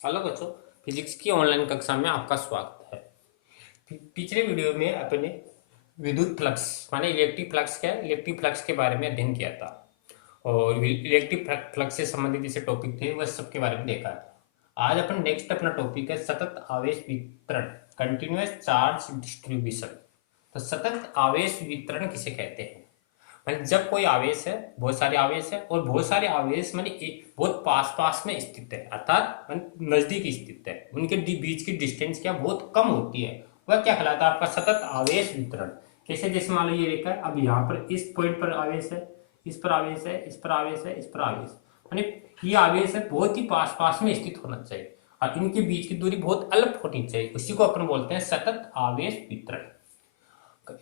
Hello बच्चों, physics की online कक्षा में आपका स्वागत है। पिछले वीडियो में अपने विद्युत फ्लक्स माने इलेक्ट्रिक फ्लक्स क्या है, इलेक्ट्रिक फ्लक्स के बारे में अध्ययन किया था और इलेक्ट्रिक फ्लक्स से संबंधित जैसे टॉपिक थे वह सबके बारे में देखा था। आज अपन नेक्स्ट अपना टॉपिक है सतत आवेश वितरण, कंटिन्यूअस चार्ज डिस्ट्रीब्यूशन। तो सतत आवेश वितरण किसे कहते हैं? माने जब कोई आवेश है, बहुत सारे आवेश है और बहुत सारे आवेश माने बहुत पास पास में स्थित है, अर्थात नजदीक स्थित है, उनके बीच की डिस्टेंस क्या बहुत कम होती है, वह क्या कहलाता है? आपका सतत आवेश वितरण। कैसे? जैसे मान लो ये रेखा है, अब यहाँ पर इस पॉइंट पर आवेश है, इस पर आवेश है, इस पर आवेश है, इस पर आवेश, माने ये आवेश है बहुत ही पास पास में स्थित होना चाहिए और इनके बीच की दूरी बहुत अलग होनी चाहिए। उसी को अपन बोलते हैं सतत आवेश वितरण,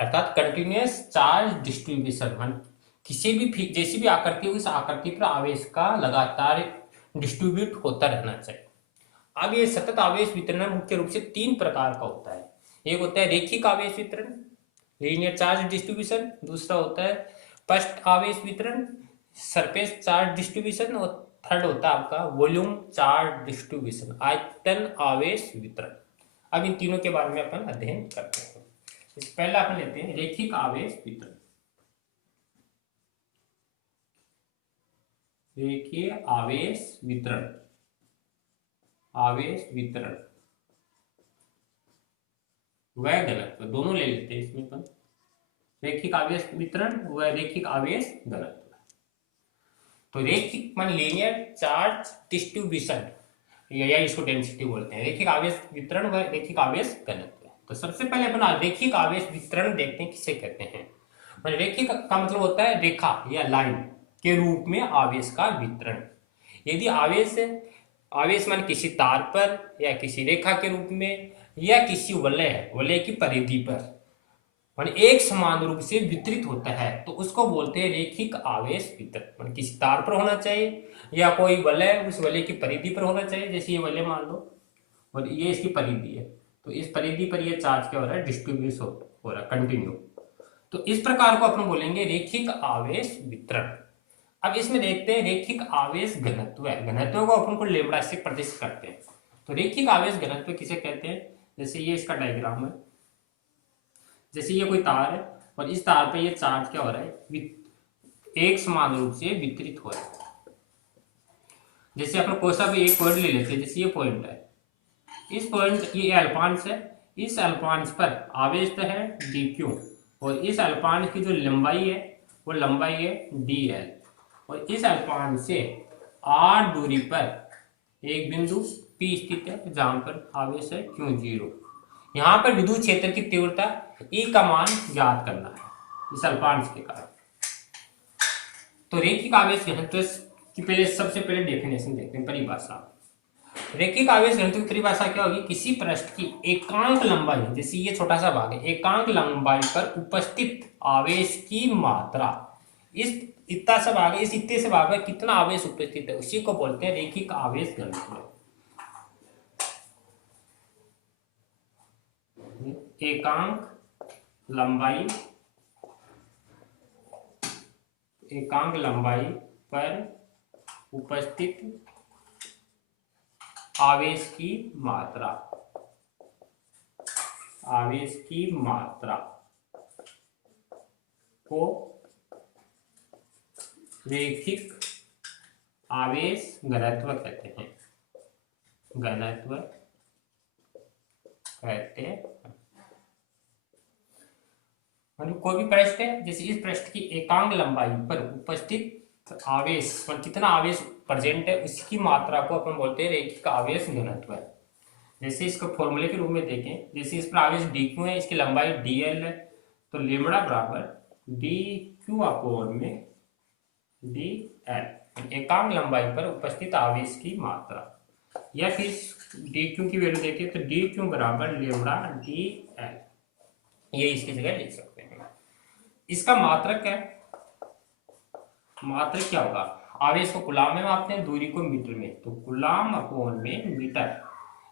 अर्थात कंटिन्यूअस चार्ज डिस्ट्रीब्यूशन। किसी भी जैसी भी आकृति उस आकृति पर आवेश का लगातार डिस्ट्रीब्यूट होता रहना चाहिए। अब ये सतत आवेश वितरण मुख्य रूप से तीन प्रकार का होता है। एक होता है रेखिक आवेश वितरण, लीनियर चार्ज डिस्ट्रीब्यूशन। दूसरा होता है पृष्ठ आवेश वितरण, सरफेस चार्ज डिस्ट्रीब्यूशन। और थर्ड होता है आपका वॉल्यूम चार्ज डिस्ट्रीब्यूशन, आयतन आवेश वितरण। अब इन तीनों के बारे में अपन अध्ययन करते हैं। पहला अपन लेते हैं रेखिक आवेश वितरण। रेखीय आवेश वितरण, आवेश वितरण व घनत्व दोनों ले लेते हैं इसमें अपन। रेखिक आवेश वितरण व रेखिक आवेश घनत्व। तो रेखिक मान लीनियर चार्ज डिस्ट्रीब्यूशन या इसको डेंसिटी बोलते हैं। रेखिक आवेश वितरण व रेखिक आवेश घनत्व। तो सबसे पहले अपन रेखिक आवेश वितरण देखते हैं किसे कहते हैं। रेखिक का मतलब होता है रेखा या लाइन के रूप में आवेश का वितरण। यदि आवेश आवेश मान किसी तार पर या किसी रेखा के रूप में या किसी वलय की परिधि पर मान एक समान रूप से वितरित होता है तो उसको बोलते हैं रेखिक आवेश वितरण। मान किसी तार पर होना चाहिए या कोई वलय उस वलय की परिधि पर होना चाहिए। जैसे ये वलय मान लो और ये इसकी परिधि है, तो इस परिधि पर ये चार्ज क्या हो रहा है? डिस्ट्रीब्यूट हो रहा है कंटिन्यू। तो इस प्रकार को अपन बोलेंगे रेखिक आवेश वितरण। अब इसमें देखते हैं रेखिक आवेश घनत्व है। घनत्व को अपन को लेमड़ा से प्रदर्शित करते हैं। तो रेखिक आवेश घनत्व किसे कहते हैं? जैसे ये इसका डायग्राम है, जैसे ये कोई तार है और इस तार पे ये चार्ज क्या हो रहा है? एक समान रूप से वितरित हो रहा है। जैसे अपन कोई सा भी एक पॉइंट ले लेते हैं, जैसे ये पॉइंट है, इस पॉइंट ये अल्पांश है, इस अल्पांश पर आवेश है डी क्यू और इस अल्पांश की जो लंबाई है वो लंबाई है डी एल और इस अल्पांश से आर दूरी पर एक बिंदु पी स्थित है जहां पर आवेश है क्यू जीरो। यहाँ पर विद्युत क्षेत्र की तीव्रता ई का मान ज्ञात करना है इस अल्पांश के कारण। तो रेखिक आवेश घनत्व की सबसे पहले डेफिनेशन देखते हैं, परिभाषा। रेखिक आवेश घनत्व की परिभाषा क्या होगी? किसी पृष्ठ की एकांक लंबाई, जैसे ये छोटा सा भाग है, एकांक लंबाई पर उपस्थित आवेश की मात्रा, इस इतना सा भाग है, इस इतने से भाग में कितना आवेश उपस्थित है उसी को बोलते हैं रेखिक आवेश घनत्व। एकांक लंबाई, एकांक लंबाई पर उपस्थित आवेश की मात्रा, आवेश की मात्रा को रेखिक आवेश घनत्व कहते हैं। घनत्व कहते हैं। कोई भी पृष्ठ है, जैसे इस पृष्ठ की एकांक लंबाई पर उपस्थित आवेश, कितना आवेश प्रेजेंट है उसकी मात्रा को अपन बोलते हैं रेखिक आवेश घनत्व। जैसे इसको फॉर्मूले के रूप में देखें, जैसे इस पर आवेश डी क्यू है, इसकी लंबाई डी एल है, तो लेमड़ा बराबर डी क्यू अपॉन में डी एल, एकांक लंबाई पर उपस्थित आवेश की मात्रा। या फिर डी क्यू की वैल्यू देखें तो डी क्यू बराबर लेमड़ा डी एल, ये इसकी जगह लिख सकते हैं। इसका मात्रक क्या है? मात्रक क्या होगा? आवेश को कूलाम में मापते हैं, दूरी को मीटर में, तो कूलाम अपॉन में मीटर,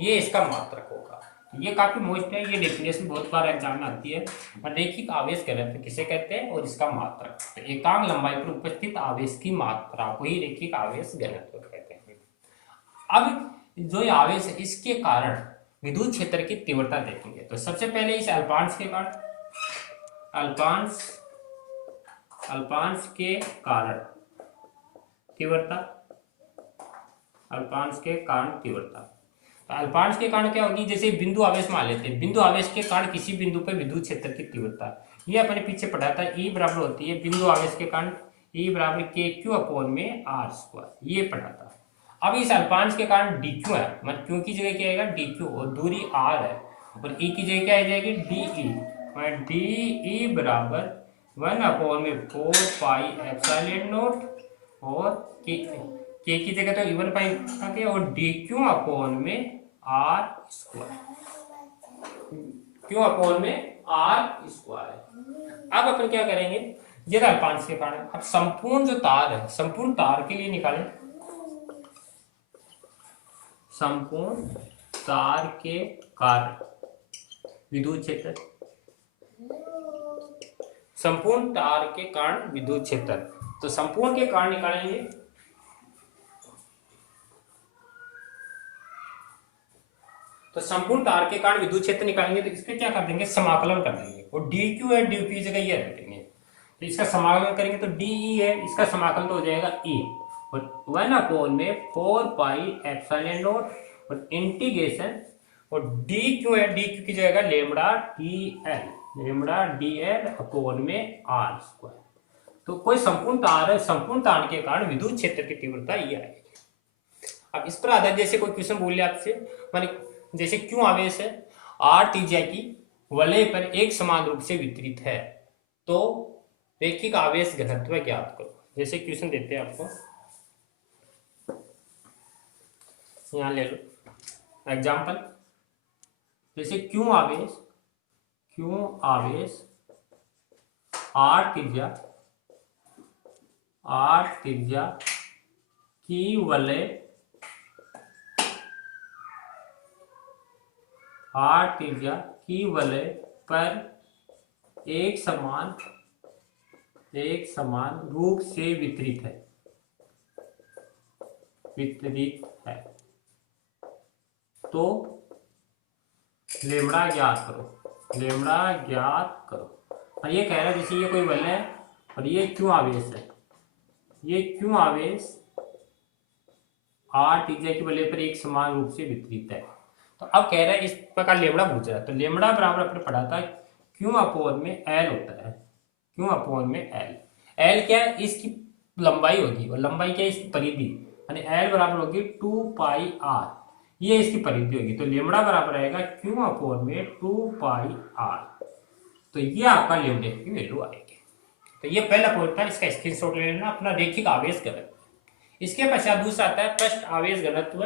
ये इसका मात्रक होगा। ये काफी मोस्ट है, ये डेफिनेशन बहुत बार एग्जाम में आती है। रेखिक आवेश घनत्व किसे कहते हैं और इसका मात्रक, तो एकांक लंबाई पर उपस्थित आवेश की मात्रा को ही रेखिक आवेश घनत्व कहते हैं। अब जो ये आवेश है इसके कारण विद्युत क्षेत्र की तीव्रता देखेंगे। तो सबसे पहले इस अल्पांश के कारण, अल्पांश के कारण तीव्रता, अल्पांश के कारण तीव्रता। तो अल्पांश के कारण क्या होगी, जैसे बिंदु आवेश मान लेते हैं, बिंदु आवेश के कारण किसी बिंदु पर विद्युत क्षेत्र की तीव्रता, ये अपने पीछे पढ़ा था, ई बराबर होती है बिंदु आवेश के कारण ई बराबर के क्यू अपॉन में आर स्क्वायर, ये पढ़ा था। अब इस अल्पांश के कारण डी क्यू है, मतलब क्यू की जगह क्या आएगा डी क्यू, और दूरी आर है, और ई की जगह क्या आ जाएगी डी ई, डी ई बराबर 1/4 पाई एप्सिलॉन नॉट, और के की जगह तो इवन पाई आ गया, और डी क्यू अपॉन में आर स्क्वायर, क्यू अपॉन में आर स्क्वायर। अब अपन क्या करेंगे, ये अल्पांश के कारण। अब संपूर्ण जो तार है, संपूर्ण तार के लिए निकालें, संपूर्ण तार के कारण विद्युत क्षेत्र, संपूर्ण तार के कारण विद्युत क्षेत्र। तो संपूर्ण के कारण निकालेंगे, तो संपूर्ण तार के कारण विद्युत क्षेत्र निकालेंगे, तो इसके क्या कर देंगे समाकलन कर देंगे, और डी क्यू है डी क्यू जगह ये रख देंगे, तो इसका समाकलन करेंगे तो डी ई है, इसका समाकलन तो हो जाएगा ई, और 1/4 पाई एप्सिलॉन नॉट, और इंटीग्रेशन, और डी क्यू है डी क्यू की जगह लेमड़ा डी एल अपॉन में आर स्क्वायर। तो कोई संपूर्ण तार है, संपूर्ण तार के कारण विद्युत क्षेत्र की तीव्रता ये आएगी। अब इस पर आधारित जैसे कोई क्वेश्चन बोल लिया आपसे, माने जैसे क्यों आवेश है आर त्रिज्या की वलय पर एक समान रूप से वितरित है, तो रैखिक आवेश घनत्व ज्ञात करो। जैसे क्वेश्चन देते हैं आपको, यहां ले लो एग्जाम्पल, जैसे क्यों आवेश आर त्रिज्या की वलय, आर त्रिज्या की वलय पर एक समान रूप से वितरित है, तो लेमड़ा ज्ञात करो। और ये कह रहा है जैसे ये कोई वलय है और ये क्यों आवेश है, ये क्यों आवेश आर त्रिज्या की वलय पर एक समान रूप से वितरित है। तो अब कह रहा है इस प्रकार लेमड़ा पूछ रहा है, तो लेमड़ा बराबर अपने पढ़ा था क्यों अपॉन में एल होता है, क्यों अपॉन में एल क्या है, इसकी लंबाई होगी, और लंबाई क्या है इसकी परिधि, यानी एल बराबर होगी 2 पाई आर, ये इसकी परिधि होगी, तो लेमड़ा बराबर आएगा क्यों अपॉन में 2 पाई आर। तो ये आपका लेमड़े की वैल्यू आएगी। तो ये पहला पॉइंट था, इसका स्क्रीनशॉट ले लेना अपना, रैखिक आवेश घनत्व। इसके पश्चात दूसरा आता है पृष्ठ आवेश घनत्व।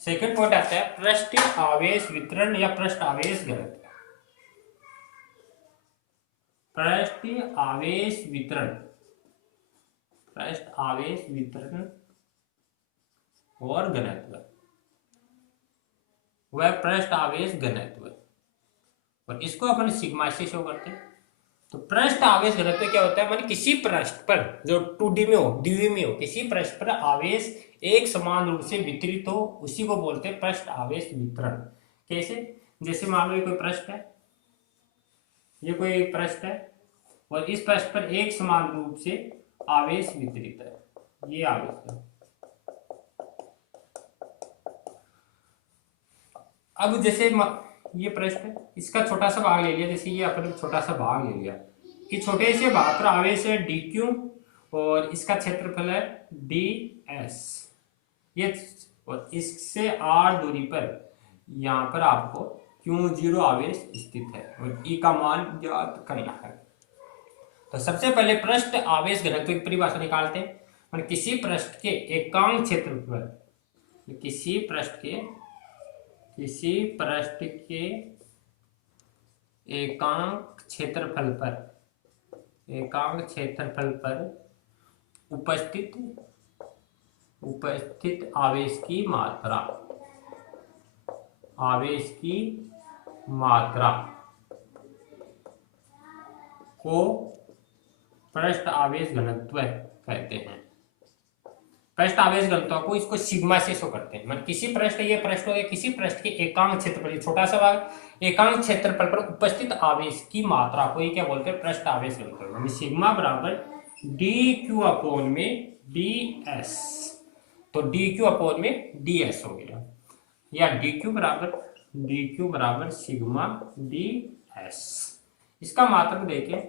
सेकंड पॉइंट आता है पृष्ठ आवेश वितरण या पृष्ठ आवेश घनत्व। पृष्ठ आवेश वितरण और घनत्व, वह पृष्ठ आवेश घनत्व, और इसको अपन सिग्मा से शो करते हैं। तो पृष्ठ आवेश घनत्व क्या होता है, माने किसी पृष्ठ पर जो 2D में हो, द्वितीय में हो, किसी पृष्ठ पर आवेश एक समान रूप से वितरित हो, उसी को बोलते हैं पृष्ठ आवेश वितरण। कैसे, जैसे मान लो ये कोई पृष्ठ है, ये कोई एक पृष्ठ है, और इस पृष्ठ पर एक समान रूप से आवेश वितरित है, ये आवेश है। अब जैसे ये पृष्ठ है, इसका छोटा सा भाग ले लिया, जैसे ये अपन छोटा सा भाग ले लिया, कि छोटे से भाग पर आवेश है डी क्यू, और इसका क्षेत्रफल है डी एस, ये, और इससे आर दूरी पर यहाँ पर आपको Q0 आवेश स्थित है, और E का मान ज्ञात करना है। तो सबसे पहले पृष्ठ आवेश घनत्व की परिभाषा निकालते हैं। किसी पृष्ठ के एकांक क्षेत्रफल, किसी पृष्ठ के एकांक क्षेत्रफल पर उपस्थित आवेश की मात्रा को पृष्ठ आवेश घनत्व कहते हैं। पृष्ठ आवेश घनत्व को इसको सिग्मा से शो करते हैं। मतलब किसी पृष्ठ, ये पृष्ठ हो गया, किसी पृष्ठ के एकांक क्षेत्रफल, छोटा सा भाग, एकांक क्षेत्रफल पर उपस्थित आवेश की मात्रा को ये क्या बोलते हैं, पृष्ठ आवेश घनत्व। सिग्मा बराबर डी क्यू अपॉन में डी एस, तो डी क्यू अपॉन में डी एस हो गया, या डी क्यू बराबर सिग्मा डी एस। इसका मात्रक देखें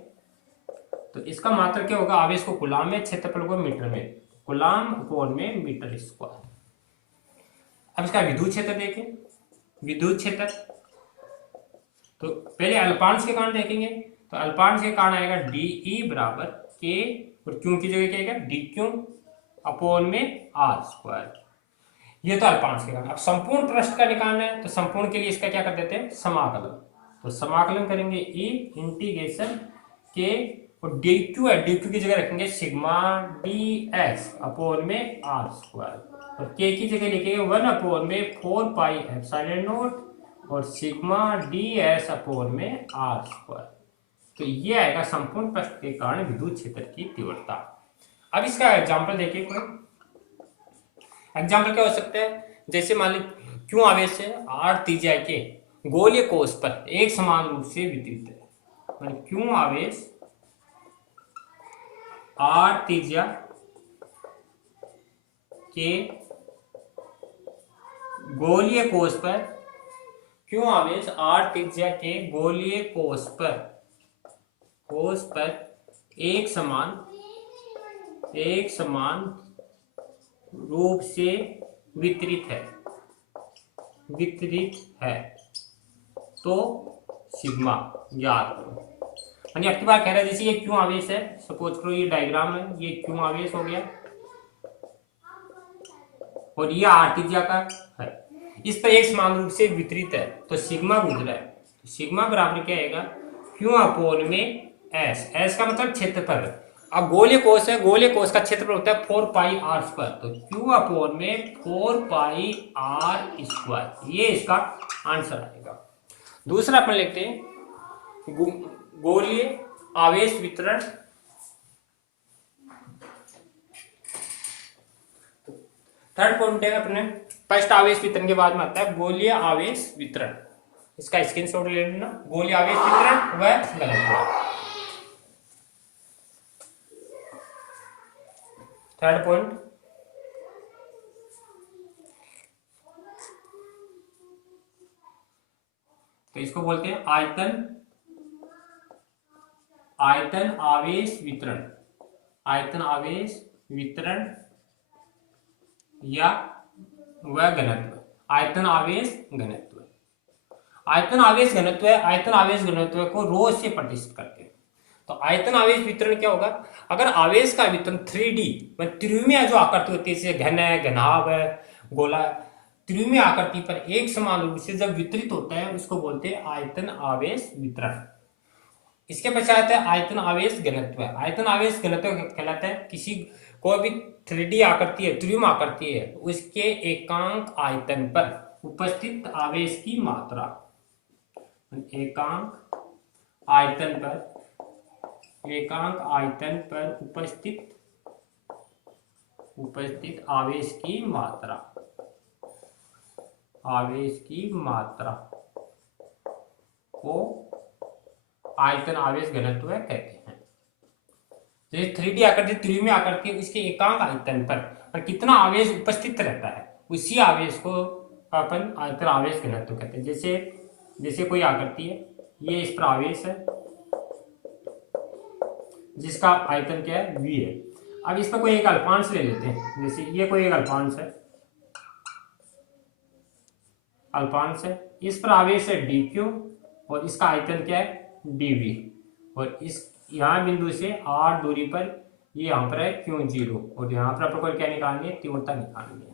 तो इसका मात्रक क्या होगा, आवेश को कूलाम में, क्षेत्रफल को मीटर में, कूलाम अपॉन में मीटर स्क्वायर। अब इसका विद्युत क्षेत्र देखें, विद्युत क्षेत्र तो पहले अल्पांश के कारण देखेंगे, तो अल्पांश के कारण आएगा डीई बराबर के, और क्यू की जगह क्या आएगा डी क्यू अपॉन में आर स्क्वायर। ये तो अल्पांश के कारण। अब संपूर्ण पृष्ठ का निकालना है, तो संपूर्ण के लिए इसका क्या कर देते हैं, समाकलन। तो समाकलन करेंगे ई इंटीग्रेशन के, और डी क्यू है, डी क्यू की जगह रखेंगे सिग्मा डी एस अपॉन में आर स्क्वायर, और के की जगह लिखेंगे 1 अपॉन में 4 पाई एप्सिलॉन नॉट, और सिग्मा डी एस अपॉन में आर स्क्वायर। तो ये आएगा संपूर्ण पृष्ठ के कारण विद्युत क्षेत्र की तीव्रता। अब इसका एग्जांपल देखिए, कोई एग्जांपल क्या हो सकता है, जैसे मान लीजिए क्यों आवेश है आर त्रिज्या के गोलीय कोश पर एक समान रूप से वितरित है। क्यों आवेश आर त्रिज्या के गोलीय कोश पर, क्यों आवेश आर त्रिज्या के गोलीय कोश पर एक समान रूप से वितरित है तो सिग्मा याद करो। यानी आपकी बात कह रहा है, जैसे ये क्यों आवेश है, सपोज करो ये डायग्राम है, ये क्यों आवेश हो गया और ये आर त्रिज्या का है, इस पर एक समान रूप से वितरित है तो सिग्मा गुजरा है। तो सिग्मा बराबर क्या आएगा, क्यों अपॉन में एस, एस का मतलब क्षेत्रफल। अब गोलीय कोश है, गोलीय कोश का क्षेत्रफल होता है 4 पाई आर स्क्वायर, तो क्यू अपॉन में 4 पाई आर स्क्वायर, ये इसका आंसर आएगा। दूसरा अपन लिखते हैं गोलीय आवेश वितरण। थर्ड पॉइंट है अपने पृष्ठ आवेश वितरण के बाद में आता है गोलीय आवेश वितरण। इसका स्क्रीनशॉट ले लेना, गोलीय आवेश वितरण व घनत्व। थर्ड पॉइंट, तो इसको बोलते हैं आयतन आवेश वितरण, आयतन आवेश वितरण या वह घनत्व, आयतन आवेश घनत्व। आयतन आवेश घनत्व है, आयतन आवेश घनत्व को रो से प्रतिष्ठित करते हैं। तो आयतन आवेश वितरण क्या होगा, अगर आवेश का वितरण 3D त्रिविमीय जो आकृति होती है, जैसे घन है, घनाभ है, गोला, त्रिविमीय आकृति पर एक समान रूप से जब वितरित होता है उसको बोलते हैं आयतन आवेश वितरण। इसके पश्चात है आयतन आवेश घनत्व। आयतन आवेश घनत्व कहलाता है किसी कोई भी 3D आकृति है, त्रिविमीय आकृति है, उसके एकांक आयतन पर उपस्थित आवेश की मात्रा, एकांक आयतन पर उपस्थित आवेश की मात्रा को आयतन आवेश घनत्व कहते हैं। जैसे 3D आकृति, त्रिविमीय आकृति, उसके एकांक आयतन पर कितना आवेश उपस्थित रहता है, उसी आवेश को अपन आयतन आवेश घनत्व कहते हैं। जैसे कोई आकृति है, ये इस पर आवेश है जिसका आयतन क्या है, v है। अब इस पर कोई एक अल्पांश ले लेते हैं, जैसे ये कोई एक अल्पांश है, इस पर आवेश है dq और इसका आयतन क्या है, dv, और इस यहाँ बिंदु से r दूरी पर ये यहाँ पर है q0, और यहाँ पर आपको क्या निकालनी है, तीव्रता निकालनी है।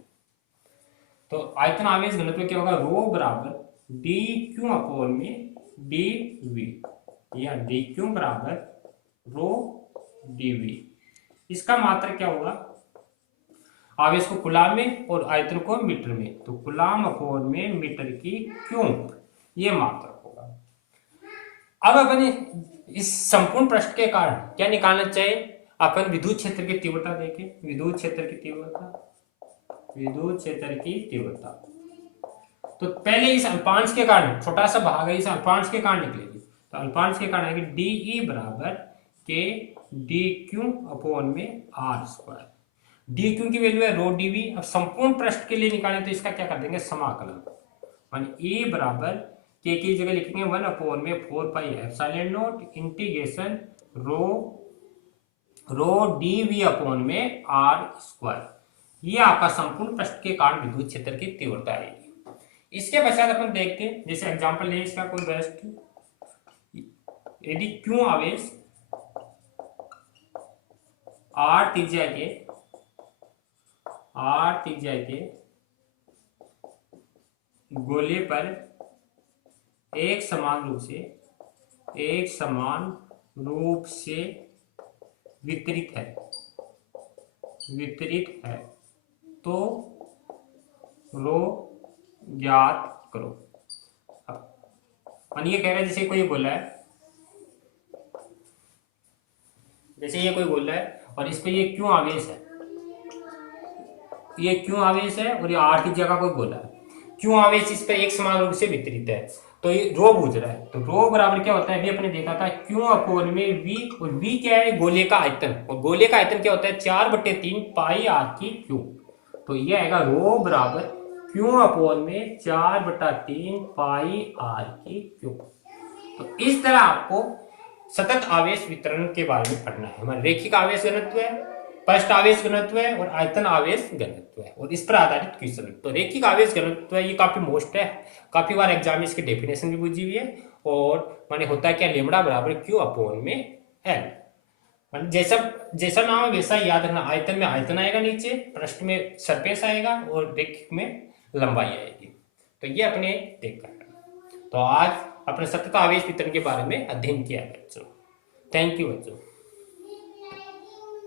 तो आयतन आवेश घनत्व क्या होगा, रो बराबर dq अपॉन में dv, या dq बराबर रो dv। इसका मात्रक क्या होगा, आवेश को कूलाम में और आयतन को मीटर में, तो कूलाम अपॉन में मीटर की क्यूब, ये मात्रक होगा। अब अपन इस संपूर्ण पृष्ठ के कारण क्या निकालना चाहिए, अपन विद्युत क्षेत्र की तीव्रता देखें, विद्युत क्षेत्र की तीव्रता, विद्युत क्षेत्र की तीव्रता। तो पहले इस अल्पांश के कारण छोटा सा भाग है, इस अल्पांश के कारण निकलेगी, तो अल्पांश के कारण आएगी डी ई बराबर के डी क्यू अपॉन में आर स्क्वायर। डी क्यू की वैल्यू है रो डीवी। अब संपूर्ण पृष्ठ के लिए निकालें तो इसका क्या कर देंगे, समाकलन, मान ई बराबर के की जगह लिखेंगे 1 अपॉन में 4 pi epsilon naught integration rho d v upon में आर स्क्वायर। ये आपका संपूर्ण पृष्ठ के कारण विद्युत क्षेत्र की तीव्रता आएगी। इसके पश्चात अपन देखते हैं, जैसे एग्जांपल ले इसका कोई बेस्ट, यदि क्यों आवेश आर त्रिज्या के गोले पर एक समान रूप से वितरित है तो रो ज्ञात करो। अब ये कह रहा है, जैसे कोई बोला है, और इस पे ये क्यों आवेश है, और ये आर की जगह कोई बोला है, क्यों आवेश इस पे एक समान रूप से वितरित है, तो ये रो पूछ रहा है। तो रो बराबर क्या होता है, अभी अपने देखा था क्यों अपॉन में वी, और वी क्या है, गोले का आयतन, और गोले का आयतन क्या होता है 4/3 पाई आर की क्यू। तो ये आएगा रो बराबर क्यों अपॉन में 4/3 पाई आर की क्यू। तो इस तरह आपको सतत आवेश वितरण के बारे में पढ़ना है। हमारे रेखिक आवेश घनत्व है, पृष्ठ आवेश घनत्व है, और आयतन आवेश घनत्व है, और इस पर आधारित क्वेश्चन। तो रेखिक आवेश घनत्व है, ये काफी मोस्ट है, काफी बार एग्जाम में इसकी डेफिनेशन भी पूछी हुई है। और माने होता है क्या, लेमड़ा बराबर क्यू अपॉन में एल। जैसा नाम है वैसा याद रखना, आयतन में आयतन आएगा नीचे, पृष्ठ में सरफेस आएगा, और रेखिक में लंबाई आएगी। तो ये अपने देखा। तो आज अपने सतत आवेश वितरण के बारे में अध्ययन किया बच्चों। थैंक यू बच्चों।